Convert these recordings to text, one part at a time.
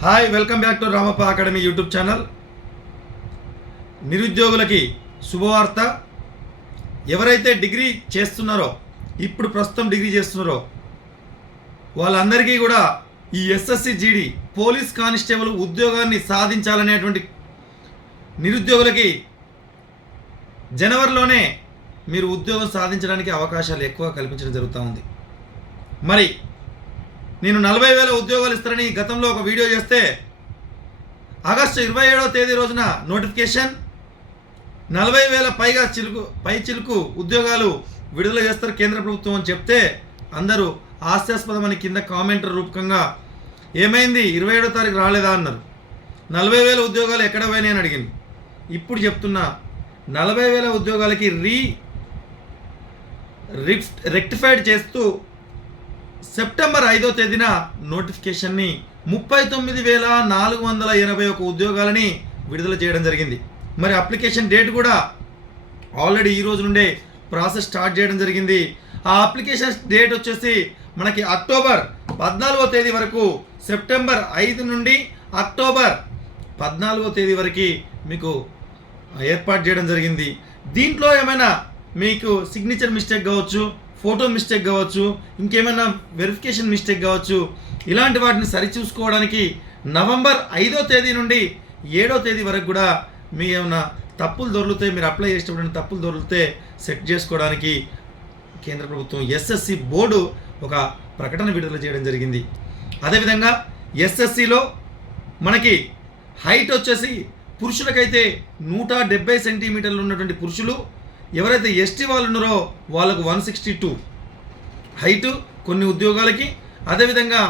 Hi welcome back to Ramappa academy YouTube channel నిరుద్యోగులకి శుభవార్త. ఎవరైతే డిగ్రీ చేస్తున్నారో ఇప్పుడు ప్రస్తుతం డిగ్రీ చేస్తున్నారో వాళ్ళందరికీ కూడా ఈ ఎస్ఎస్సి జీడి పోలీస్ కానిస్టేబుల్ ఉద్యోగాన్ని సాధించాలనేటువంటి నిరుద్యోగులకి జనవరిలోనే మీరు ఉద్యోగం సాధించడానికి అవకాశాలు ఎక్కువ కల్పించడం జరుగుతూ ఉంది. మరి నేను నలభై వేల ఉద్యోగాలు ఇస్తారని గతంలో ఒక వీడియో చేస్తే ఆగస్టు ఇరవై ఏడవ తేదీ రోజున నోటిఫికేషన్ నలభై వేల పైగా చిలుకు పై చిలుకు ఉద్యోగాలు విడుదల చేస్తారు కేంద్ర ప్రభుత్వం అని చెప్తే అందరూ హాస్యాస్పదమని కింద కామెంటర్ రూపకంగా ఏమైంది? ఇరవై ఏడో తారీఖు రాలేదా అన్నారు. నలభై వేల ఉద్యోగాలు ఎక్కడ పోయినాయి అని అడిగింది. ఇప్పుడు చెప్తున్నా నలభై వేల ఉద్యోగాలకి రీ రిఫ్ రెక్టిఫైడ్ చేస్తూ సెప్టెంబర్ ఐదో తేదీన నోటిఫికేషన్ని ముప్పై తొమ్మిది వేల నాలుగు వందల ఎనభై ఒక ఉద్యోగాలని విడుదల చేయడం జరిగింది. మరి అప్లికేషన్ డేట్ కూడా ఆల్రెడీ ఈ రోజు నుండే ప్రాసెస్ స్టార్ట్ చేయడం జరిగింది. ఆ అప్లికేషన్ డేట్ వచ్చేసి మనకి అక్టోబర్ పద్నాలుగో తేదీ వరకు సెప్టెంబర్ ఐదు నుండి అక్టోబర్ పద్నాలుగో తేదీ వరకు మీకు ఏర్పాటు చేయడం జరిగింది. దీంట్లో ఏమైనా మీకు సిగ్నేచర్ మిస్టేక్ కావచ్చు ఫోటో మిస్టేక్ కావచ్చు ఇంకేమైనా వెరిఫికేషన్ మిస్టేక్ కావచ్చు ఇలాంటి వాటిని సరిచూసుకోవడానికి నవంబర్ ఐదో తేదీ నుండి ఏడో తేదీ వరకు కూడా మీ ఏమైనా తప్పులు దొరికితే మీరు అప్లై చేసేటప్పుడు తప్పులు దొరికితే సెట్ చేసుకోవడానికి కేంద్ర ప్రభుత్వం ఎస్ఎస్సి బోర్డు ఒక ప్రకటన విడుదల చేయడం జరిగింది. అదేవిధంగా ఎస్ఎస్సిలో మనకి హైట్ వచ్చేసి పురుషులకైతే నూట డెబ్బై సెంటీమీటర్లు ఉన్నటువంటి పురుషులు ఎవరైతే ఎస్టీ వాళ్ళు ఉన్నారో వాళ్ళకు వన్ సిక్స్టీ టూ. హైటు కొన్ని ఉద్యోగాలకి అదేవిధంగా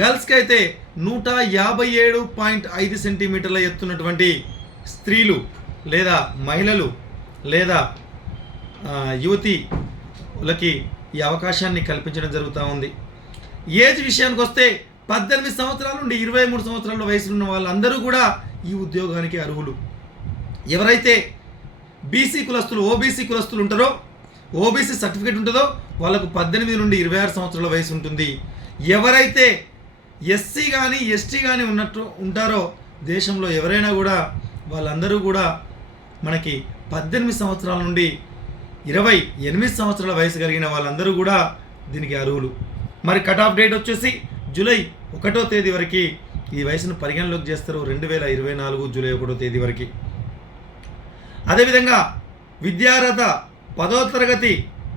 గర్ల్స్కి అయితే నూట యాభై ఏడు పాయింట్ ఐదు సెంటీమీటర్ల ఎత్తున్నటువంటి స్త్రీలు లేదా మహిళలు లేదా యువతిలకి ఈ అవకాశాన్ని కల్పించడం జరుగుతూ ఉంది. ఏజ్ విషయానికి వస్తే పద్దెనిమిది సంవత్సరాల నుండి ఇరవై మూడు సంవత్సరాల వయసులో ఉన్న వాళ్ళందరూ కూడా ఈ ఉద్యోగానికి అర్హులు. ఎవరైతే బీసీ కులస్తులు ఓబీసీ కులస్తులు ఉంటారో ఓబీసీ సర్టిఫికేట్ ఉంటుందో వాళ్ళకు పద్దెనిమిది నుండి ఇరవై ఆరు సంవత్సరాల వయసు ఉంటుంది. ఎవరైతే ఎస్సీ కానీ ఎస్టీ కానీ ఉన్నట్టు ఉంటారో దేశంలో ఎవరైనా కూడా వాళ్ళందరూ కూడా మనకి పద్దెనిమిది సంవత్సరాల నుండి ఇరవై ఎనిమిది సంవత్సరాల వయసు కలిగిన వాళ్ళందరూ కూడా దీనికి అర్హులు. మరి కట్ ఆఫ్ డేట్ వచ్చేసి జూలై ఒకటో తేదీ వరకు ఈ వయసును పరిగణలోకి చేస్తారు రెండు వేల ఇరవై నాలుగు జూలై ఒకటో తేదీ వరకు. అదేవిధంగా విద్యార్హత పదో తరగతి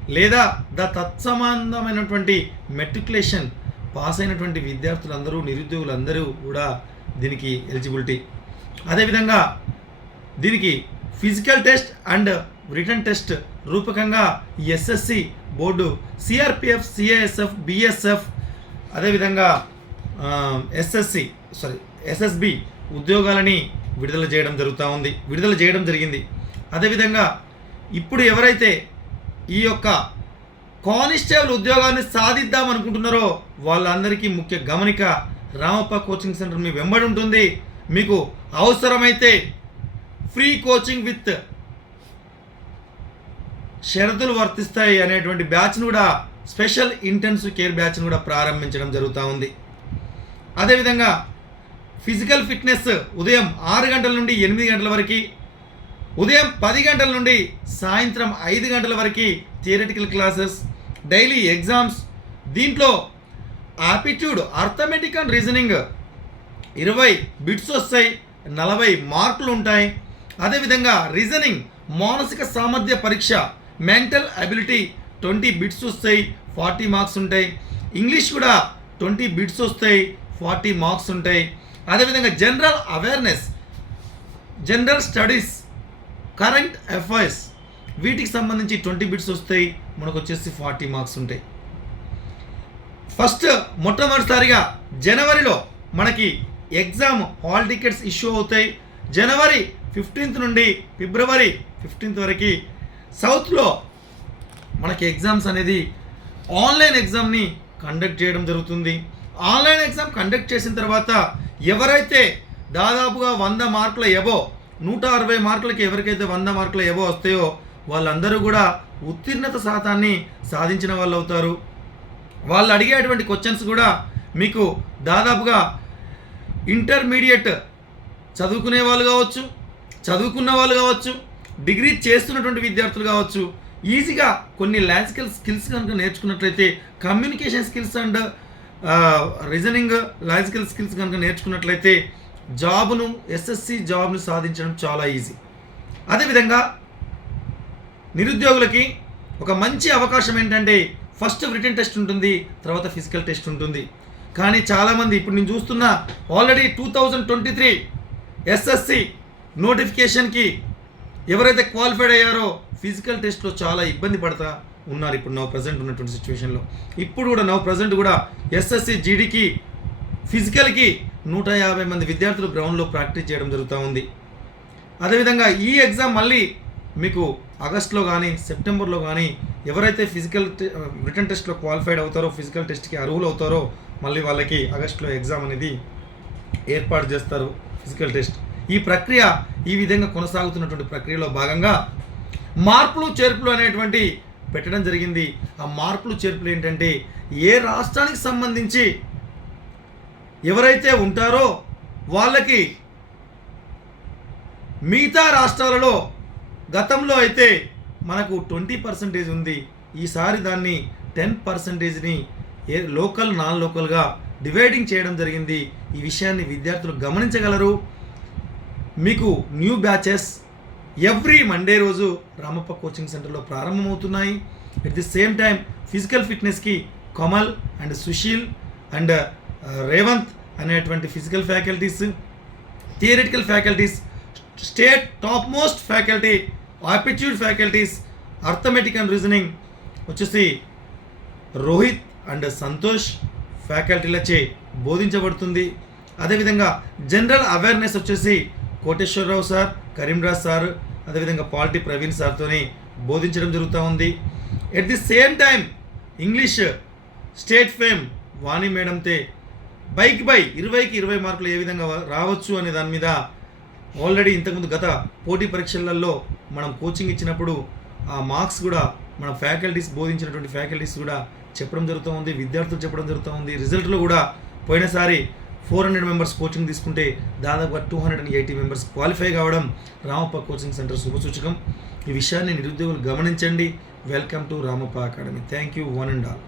లేదా ద తత్సంబంధమైనటువంటి మెట్రికులేషన్ పాస్ అయినటువంటి విద్యార్థులందరూ నిరుద్యోగులందరూ కూడా దీనికి ఎలిజిబిలిటీ. అదేవిధంగా దీనికి physical test and written test రూపకంగా SSC board CRPF CISF BSF అదేవిధంగా ఎస్ఎస్సి సారీ ఎస్ఎస్బి ఉద్యోగాలని విడుదల చేయడం జరుగుతూ ఉంది. విడుదల చేయడం జరిగింది. అదేవిధంగా ఇప్పుడు ఎవరైతే ఈ యొక్క కానిస్టేబుల్ ఉద్యోగాన్ని సాధిద్దాం అనుకుంటున్నారో వాళ్ళందరికీ ముఖ్య గమనిక రామప్ప కోచింగ్ సెంటర్ మీ వెంబడి ఉంటుంది. మీకు అవసరమైతే ఫ్రీ కోచింగ్ విత్ షరతులు వర్తిస్తాయి అనేటువంటి బ్యాచ్ను కూడా స్పెషల్ ఇంటెన్సివ్ కేర్ బ్యాచ్ను కూడా ప్రారంభించడం జరుగుతూ ఉంది. అదేవిధంగా ఫిజికల్ ఫిట్నెస్ ఉదయం ఆరు గంటల నుండి ఎనిమిది గంటల వరకు ఉదయం పది గంటల నుండి సాయంత్రం ఐదు గంటల వరకు థియరటికల్ క్లాసెస్ డైలీ ఎగ్జామ్స్ దీంట్లో ఆపిట్యూడ్ అర్థమెటిక్ అండ్ రీజనింగ్ ఇరవై బిట్స్ వస్తాయి నలభై మార్కులు ఉంటాయి. అదేవిధంగా రీజనింగ్ మానసిక సామర్థ్య పరీక్ష మెంటల్ అబిలిటీ ట్వంటీ బిట్స్ వస్తాయి ఫార్టీ మార్క్స్ ఉంటాయి. ఇంగ్లీష్ కూడా ట్వంటీ బిట్స్ వస్తాయి ఫార్టీ మార్క్స్ ఉంటాయి. అదేవిధంగా general awareness general studies current affairs వీటికి సంబంధించి ట్వంటీ బిట్స్ వస్తాయి. మనకు వచ్చేసి ఫార్టీ మార్క్స్ ఉంటాయి. ఫస్ట్ మొట్టమొదటిసారిగా జనవరిలో మనకి ఎగ్జామ్ హాల్ టికెట్స్ ఇష్యూ అవుతాయి. జనవరి ఫిఫ్టీన్త్ నుండి ఫిబ్రవరి ఫిఫ్టీన్త్ వరకు సౌత్లో మనకి ఎగ్జామ్స్ అనేది ఆన్లైన్ ఎగ్జామ్ని కండక్ట్ చేయడం జరుగుతుంది. ఆన్లైన్ ఎగ్జామ్ కండక్ట్ చేసిన తర్వాత ఎవరైతే దాదాపుగా వంద మార్కుల ఎబో నూట అరవై మార్కులకి ఎవరికైతే వంద మార్కుల ఎబో వస్తాయో వాళ్ళందరూ కూడా ఉత్తీర్ణత శాతాన్ని సాధించిన వాళ్ళు అవుతారు వాళ్ళు అడిగేటువంటి క్వశ్చన్స్ కూడా మీకు దాదాపుగా ఇంటర్మీడియట్ చదువుకునే వాళ్ళు కావచ్చు చదువుకున్న వాళ్ళు కావచ్చు డిగ్రీ చేస్తున్నటువంటి విద్యార్థులు కావచ్చు ఈజీగా కొన్ని లాజికల్ స్కిల్స్ కనుక నేర్చుకున్నట్లయితే communication skills and reasoning logical skills కనుక నేర్చుకున్నట్లయితే జాబ్ను ఎస్ఎస్సి జాబ్ను సాధించడం చాలా ఈజీ అదేవిధంగా నిరుద్యోగులకి ఒక మంచి అవకాశం ఏంటంటే ఫస్ట్ రిటర్న్ టెస్ట్ ఉంటుంది తర్వాత ఫిజికల్ టెస్ట్ ఉంటుంది. కానీ చాలామంది ఇప్పుడు నేను చూస్తున్న already two thousand twenty three SSC నోటిఫికేషన్కి ఎవరైతే క్వాలిఫైడ్ అయ్యారో ఫిజికల్ టెస్ట్లో చాలా ఇబ్బంది పడతా ఉన్నారు. ఇప్పుడు నవ్ ప్రజెంట్ ఉన్నటువంటి సిచ్యువేషన్లో ఇప్పుడు కూడా నవ్ ప్రజెంట్ కూడా ఎస్ఎస్సి జీడీకి ఫిజికల్కి నూట యాభై మంది విద్యార్థులు గ్రౌండ్లో ప్రాక్టీస్ చేయడం జరుగుతూ ఉంది. అదేవిధంగా ఈ ఎగ్జామ్ మళ్ళీ మీకు ఆగస్ట్లో కానీ సెప్టెంబర్లో కానీ ఎవరైతే ఫిజికల్ రిటర్న్ టెస్ట్లో క్వాలిఫైడ్ అవుతారో ఫిజికల్ టెస్ట్కి అర్హులు అవుతారో మళ్ళీ వాళ్ళకి ఆగస్ట్లో ఎగ్జామ్ అనేది ఏర్పాటు చేస్తారు ఫిజికల్ టెస్ట్ ఈ ప్రక్రియ ఈ విధంగా కొనసాగుతున్నటువంటి ప్రక్రియలో భాగంగా మార్పులు చేర్పులు అనేటువంటి పెట్టడం జరిగింది. ఆ మార్పులు చేర్పులు ఏంటంటే ఏ రాష్ట్రానికి సంబంధించి ఎవరైతే ఉంటారో వాళ్ళకి మిగతా రాష్ట్రాలలో గతంలో అయితే మనకు ట్వంటీ పర్సెంటేజ్ ఉంది. ఈసారి దాన్ని టెన్ పర్సెంటేజ్ని ఏ లోకల్ నాన్ లోకల్గా డివైడింగ్ చేయడం జరిగింది. ఈ విషయాన్ని విద్యార్థులు గమనించగలరు. మీకు న్యూ బ్యాచెస్ ఎవ్రీ మండే రోజు రామప్ప కోచింగ్ సెంటర్లో ప్రారంభమవుతున్నాయి. At the same time physical ఫిట్నెస్కి Kamal and Sushil and Revanth అనేటువంటి physical faculties theoretical faculties state top most faculty aptitude faculties arithmetic and reasoning వచ్చేసి రోహిత్ అండ్ సంతోష్ ఫ్యాకల్టీలచే బోధించబడుతుంది. అదేవిధంగా జనరల్ అవేర్నెస్ వచ్చేసి కోటేశ్వరరావు సార్ కరీంరాజ్ సార్ అదేవిధంగా పాలిటీ ప్రవీణ్ సార్తోని బోధించడం జరుగుతూ ఉంది. At the same time English state fame Vani మేడంతే బైక్ బై ఇరవైకి ఇరవై మార్కులు ఏ విధంగా రావచ్చు అనే దాని మీద ఆల్రెడీ ఇంతకుముందు గత పోటీ పరీక్షలలో మనం కోచింగ్ ఇచ్చినప్పుడు ఆ మార్క్స్ కూడా మన ఫ్యాకల్టీస్ బోధించినటువంటి ఫ్యాకల్టీస్ కూడా చెప్పడం జరుగుతూ ఉంది విద్యార్థులు చెప్పడం జరుగుతూ ఉంది. రిజల్ట్లో కూడా పోయినసారి ఫోర్ హండ్రెడ్ మెంబర్స్ కోచింగ్ తీసుకుంటే దాదాపుగా two hundred and eighty members qualify కావడం రామప్ప కోచింగ్ సెంటర్ శుభసూచకం. ఈ విషయాన్ని నిరుద్యోగులు గమనించండి. Welcome to Ramappa academy. Thank you one and all.